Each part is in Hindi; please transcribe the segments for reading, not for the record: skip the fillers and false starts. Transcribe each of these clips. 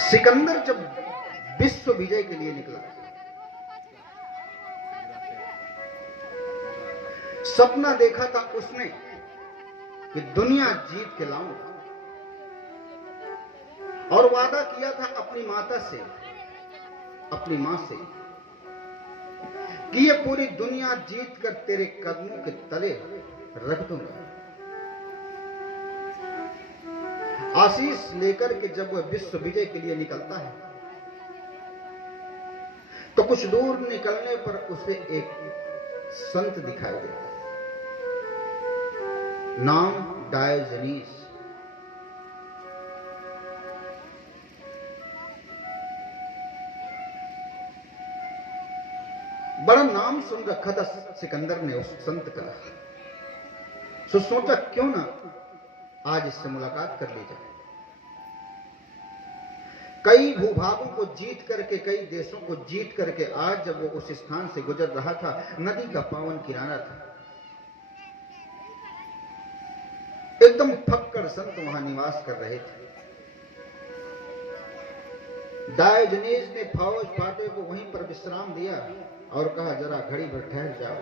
सिकंदर जब विश्व विजय के लिए निकला, सपना देखा था उसने कि दुनिया जीत के लाऊंगा, और वादा किया था अपनी माता से, अपनी मां से, कि ये पूरी दुनिया जीत कर तेरे कदमों के तले रख दूंगा। आशीष लेकर के जब वह विश्व विजय के लिए निकलता है, तो कुछ दूर निकलने पर उसे एक संत दिखाई देता है, नाम डायोजनीस। बड़ा नाम सुन रखा था सिकंदर ने उस संत का, तो सोचा क्यों ना आज इससे मुलाकात कर ली जाए। कई भूभागों को जीत करके, कई देशों को जीत करके आज जब वो उस स्थान से गुजर रहा था, नदी का पावन किनारा था, एकदम फक्कड़ संत वहां निवास कर रहे थे। डायोजनीस ने फौज फाटे को वहीं पर विश्राम दिया और कहा, जरा घड़ी भर ठहर जाओ,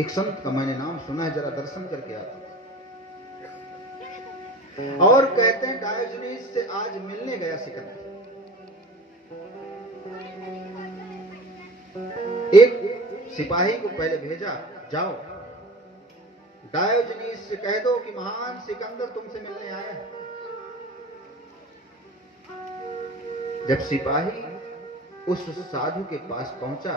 एक संत का मैंने नाम सुना है, जरा दर्शन करके आता। और कहते हैं डायोजनीस से आज मिलने गया सिकंदर। एक सिपाही को पहले भेजा, जाओ डायोजनीस से कह दो कि महान सिकंदर तुमसे मिलने आया है। जब सिपाही उस साधु के पास पहुंचा,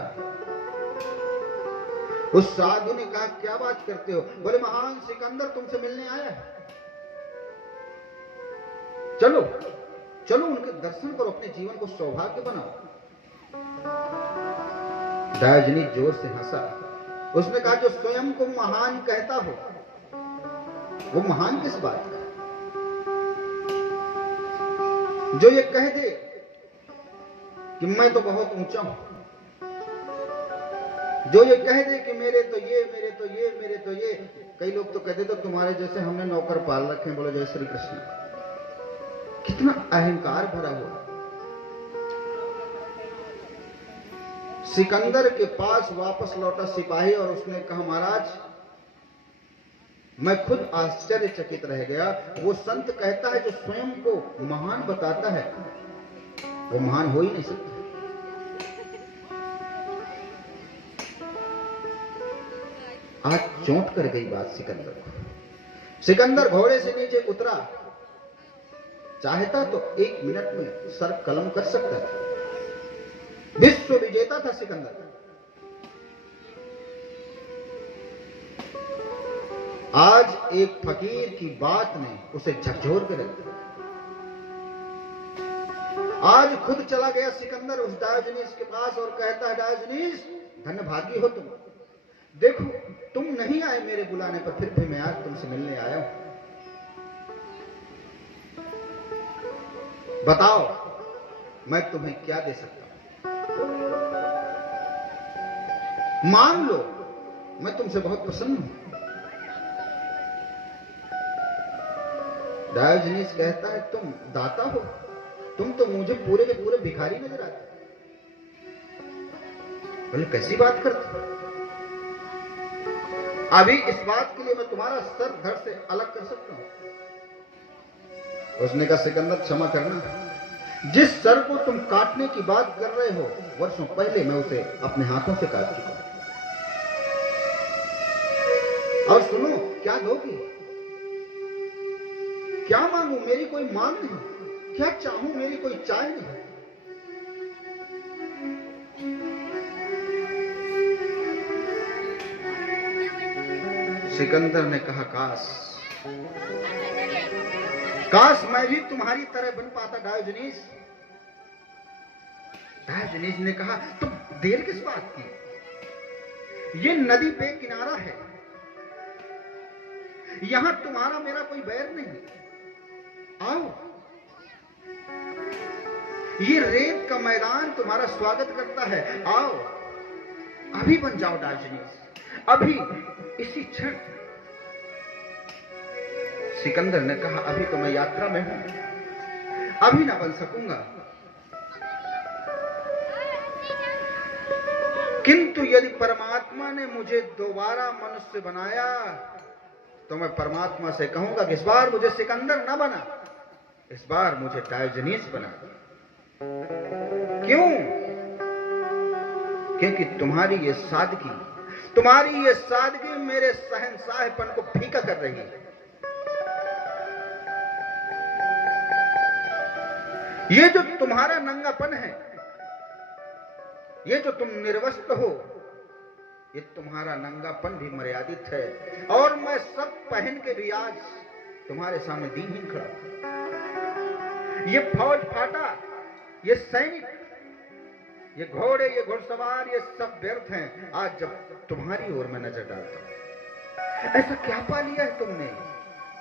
उस साधु ने कहा, क्या बात करते हो? बोले, महान सिकंदर तुमसे मिलने आया है, चलो चलो उनके दर्शन करो, अपने जीवन को सौभाग्य बनाओ। डायोजनीस जोर से हंसा, उसने कहा, जो स्वयं को महान कहता हो वो महान किस बात का? जो ये कह दे कि मैं तो बहुत ऊंचा हूं, जो ये कह दे कि मेरे तो ये, मेरे तो ये, मेरे तो ये। कई लोग तो कहते, तो तुम्हारे जैसे हमने नौकर पाल रखे हैं। बोलो जय श्री कृष्ण। कितना अहंकार भरा हुआ। सिकंदर के पास वापस लौटा सिपाही और उसने कहा, महाराज मैं खुद आश्चर्यचकित रह गया। वो संत कहता है जो स्वयं को महान बताता है वो महान हो ही नहीं सकता। आज चोट कर गई बात सिकंदर को। सिकंदर घोड़े से नीचे उतरा, चाहता तो 1 मिनट में सर कलम कर सकता था। विश्व विजेता था सिकंदर। आज एक फकीर की बात ने उसे झकझोर कर रख दिया। आज खुद चला गया सिकंदर उस डायोजनीस के पास और कहता है, डायोजनीस धन्य भागी हो तुम। देखो तुम नहीं आए मेरे बुलाने पर, फिर भी मैं आज तुमसे मिलने आया हूं। बताओ मैं तुम्हें क्या दे सकता हूं? मान लो मैं तुमसे बहुत प्रसन्न हूं। डायोजनीस कहता है, तुम दाता हो, तुम तो मुझे पूरे के पूरे भिखारी नजर आते। बोले कैसी बात करते? अभी इस बात के लिए मैं तुम्हारा सर धड़ से अलग कर सकता हूं। उसने कहा, सिकंदर क्षमा करना, जिस सर को तुम काटने की बात कर रहे हो वर्षों पहले मैं उसे अपने हाथों से काट चुका हूं। और सुनो, क्या दोगी? क्या मांगू? मेरी कोई मांग नहीं। क्या चाहूं? मेरी कोई चाह नहीं। सिकंदर ने कहा, काश मैं भी तुम्हारी तरह बन पाता डायोजनीस। डायोजनीस ने कहा, तुम देर किस बात की? ये नदी पे किनारा है, यहां तुम्हारा मेरा कोई बैर नहीं। आओ, ये रेत का मैदान तुम्हारा स्वागत करता है। आओ अभी बन जाओ डायोजनीस, अभी इसी क्षण। सिकंदर ने कहा, अभी तो मैं यात्रा में हूं, अभी ना बन सकूंगा, किंतु यदि परमात्मा ने मुझे दोबारा मनुष्य बनाया तो मैं परमात्मा से कहूंगा कि इस बार मुझे सिकंदर ना बना, इस बार मुझे डायोजनीस बना। क्यों? क्योंकि तुम्हारी ये सादगी मेरे शहंशाहपन को फीका कर रही है। ये जो तुम्हारा नंगापन है, ये जो तुम निर्वस्त्र हो, ये तुम्हारा नंगापन भी मर्यादित है, और मैं सब पहन के भी आज तुम्हारे सामने दीनहीन खड़ा। ये फौज फाटा, ये सैनिक, ये घोड़े, ये घुड़सवार, ये सब व्यर्थ हैं आज जब तुम्हारी ओर मैं नजर डालता हूं। ऐसा क्या पा लिया है तुमने?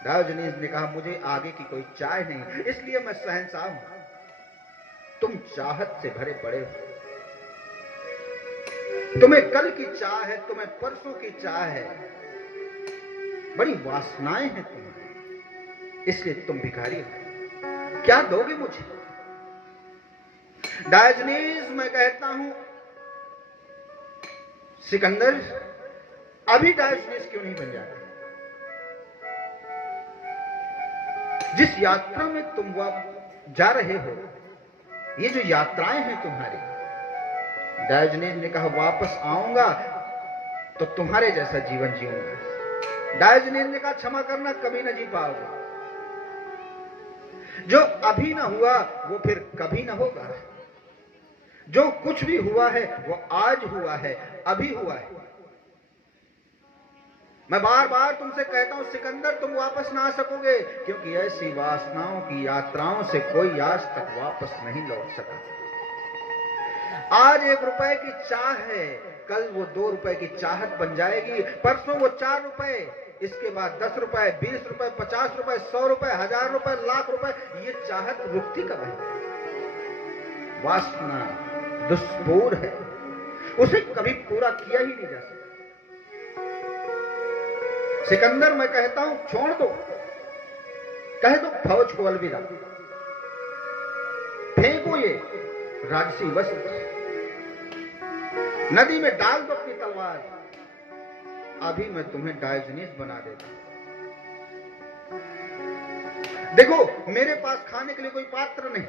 डायोजनीस ने कहा, मुझे आगे की कोई चाह नहीं, इसलिए मैं शहंशाह हूं। तुम चाहत से भरे पड़े हो, तुम्हें कल की चाह है, तुम्हें परसों की चाह है, बड़ी वासनाएं हैं तुम्हें, इसलिए तुम भिखारी हो। क्या दोगे मुझे? डायोजनीस, मैं कहता हूं, सिकंदर अभी डायोजनीस क्यों नहीं बन जाते? जिस यात्रा में तुम जा रहे हो, ये जो यात्राएं हैं तुम्हारी, डायोजनीस ने कहा, वापस आऊंगा तो तुम्हारे जैसा जीवन जीऊंगा। डायोजनीस ने कहा, क्षमा करना, कभी न जी पाओगे। जो अभी ना हुआ वो फिर कभी ना होगा। जो कुछ भी हुआ है वो आज हुआ है, अभी हुआ है। मैं बार बार तुमसे कहता हूं सिकंदर, तुम वापस ना आ सकोगे, क्योंकि ऐसी वासनाओं की यात्राओं से कोई आज तक वापस नहीं लौट सका। आज 1 रुपए की चाह है, कल वो 2 रुपए की चाहत बन जाएगी, परसों वो 4 रुपए, इसके बाद 10 रुपए, 20 रुपए, 50 रुपए, 100 रुपए, 1000 रुपए, लाख रुपए। ये चाहत रुकती कब है? वासना दुष्पूर है, उसे कभी पूरा किया ही नहीं जा सकता। सिकंदर, मैं कहता हूं, छोड़ दो, कह दो फौज को अलविदा, फेंको ये राजसी वस्त्र, नदी में डाल दो अपनी तलवार, अभी मैं तुम्हें डायोजनीस बना देता। देखो, मेरे पास खाने के लिए कोई पात्र नहीं,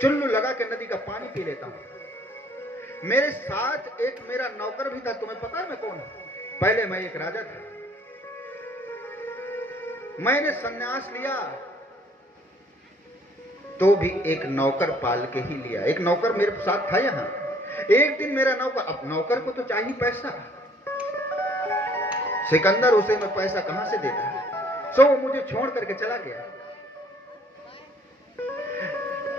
चुल्लू लगा के नदी का पानी पी लेता हूं। मेरे साथ एक मेरा नौकर भी था, तुम्हें पता है मैं कौन हूं? पहले मैं एक राजा था, मैंने संन्यास लिया तो भी एक नौकर पाल के ही लिया। एक नौकर मेरे साथ था यहां। एक दिन मेरा नौकर, अब नौकर को तो चाहिए पैसा, सिकंदर उसे मैं पैसा कहां से देता, सो वो मुझे छोड़ करके चला गया।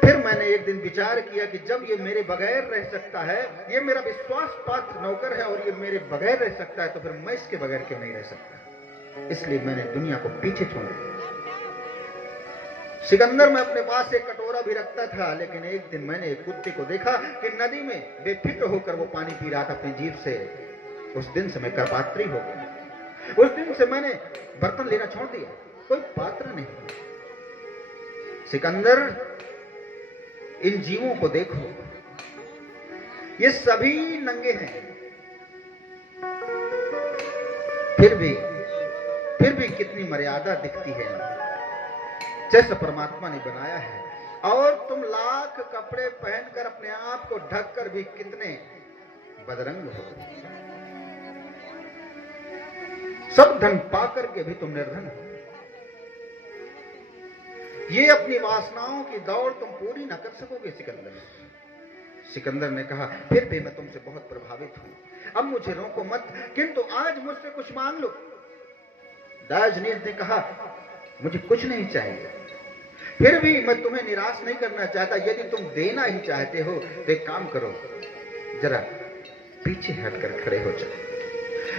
फिर मैंने एक दिन विचार किया कि जब ये मेरे बगैर रह सकता है, ये मेरा विश्वास पात्र नौकर है और ये मेरे बगैर रह सकता है, तो फिर मैं इसके बगैर क्यों नहीं रह सकता। इसलिए मैंने दुनिया को पीछे छोड़ दिया। सिकंदर, मैं अपने पास एक कटोरा भी रखता था, लेकिन एक दिन मैंने एक कुत्ते को देखा कि नदी में बेफिक्र होकर वो पानी पी रहा था अपनी जीभ से। उस दिन से मैं करपात्री हो गया। उस दिन से मैंने बर्तन लेना छोड़ दिया, कोई पात्र नहीं। सिकंदर, इन जीवों को देखो, ये सभी नंगे हैं, फिर भी कितनी मर्यादा दिखती है, जैसा परमात्मा ने बनाया है। और तुम लाख कपड़े पहनकर अपने आप को ढककर भी कितने बदरंग हो। सब धन पाकर के भी तुम निर्धन हो। ये अपनी वासनाओं की दौड़ तुम पूरी न कर सकोगे सिकंदर। सिकंदर ने कहा, फिर भी मैं तुमसे बहुत प्रभावित हूं, अब मुझे रोको मत, किंतु आज मुझसे कुछ मांग लो। डायोजनीस ने कहा, मुझे कुछ नहीं चाहिए, फिर भी मैं तुम्हें निराश नहीं करना चाहता। यदि तुम देना ही चाहते हो तो एक काम करो, जरा पीछे हटकर खड़े हो जाओ,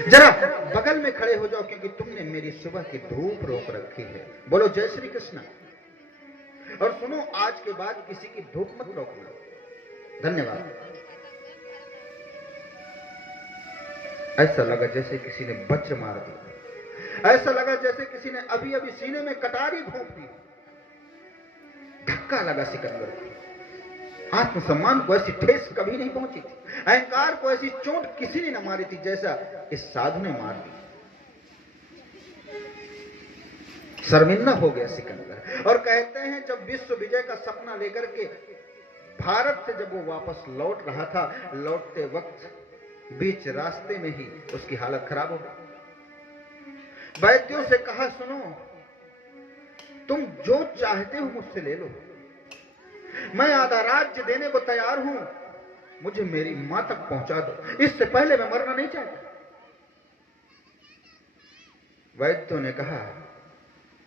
जरा बगल में खड़े हो जाओ, क्योंकि तुमने मेरी सुबह की धूप रोक रखी है। बोलो जय श्री कृष्ण। और सुनो, आज के बाद किसी की धूप मत रोकना। धन्यवाद। ऐसा लगा जैसे किसी ने वज्र मार दिया। ऐसा लगा जैसे किसी ने अभी अभी सीने में कटारी घोंप दी। धक्का लगा सिकंदर को। आत्मसम्मान को ऐसी ठेस कभी नहीं पहुंची थी, अहंकार को ऐसी चोट किसी ने न मारी थी जैसा इस साधु ने मार दी। शर्मिंदा हो गया सिकंदर। और कहते हैं जब विश्व विजय का सपना लेकर के भारत से जब वो वापस लौट रहा था, लौटते वक्त बीच रास्ते में ही उसकी हालत खराब हो गई। वैद्यों से कहा, सुनो, तुम जो चाहते हो मुझसे ले लो, मैं आधा राज्य देने को तैयार हूं, मुझे मेरी मां तक पहुंचा दो, इससे पहले मैं मरना नहीं चाहता। वैद्यों ने कहा,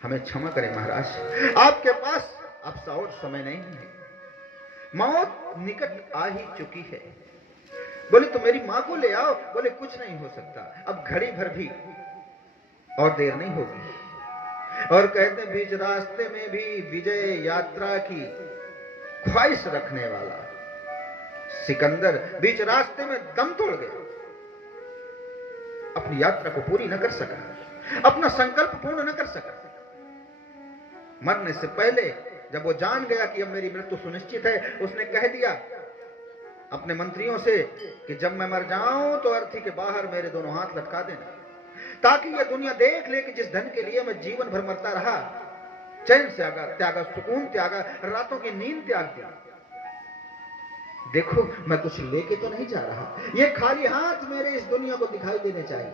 हमें क्षमा करें महाराज, आपके पास अब सा और समय नहीं है, मौत निकट आ ही चुकी है। बोले तो मेरी मां को ले आओ। बोले कुछ नहीं हो सकता, अब घड़ी भर भी और देर नहीं होगी। और कहते हैं बीच रास्ते में भी विजय यात्रा की ख्वाहिश रखने वाला सिकंदर बीच रास्ते में दम तोड़ गया, अपनी यात्रा को पूरी न कर सका, अपना संकल्प पूर्ण न कर सका। मरने से पहले जब वो जान गया कि अब मेरी मृत्यु सुनिश्चित है, उसने कह दिया अपने मंत्रियों से कि जब मैं मर जाऊं तो अर्थी के बाहर मेरे दोनों हाथ लटका देना, ताकि यह दुनिया देख ले कि जिस धन के लिए मैं जीवन भर मरता रहा, चैन से त्यागा, सुकून त्यागा, रातों की नींद त्याग दिया। देखो मैं कुछ लेके तो नहीं जा रहा, ये खाली हाथ मेरे इस दुनिया को दिखाई देने चाहिए।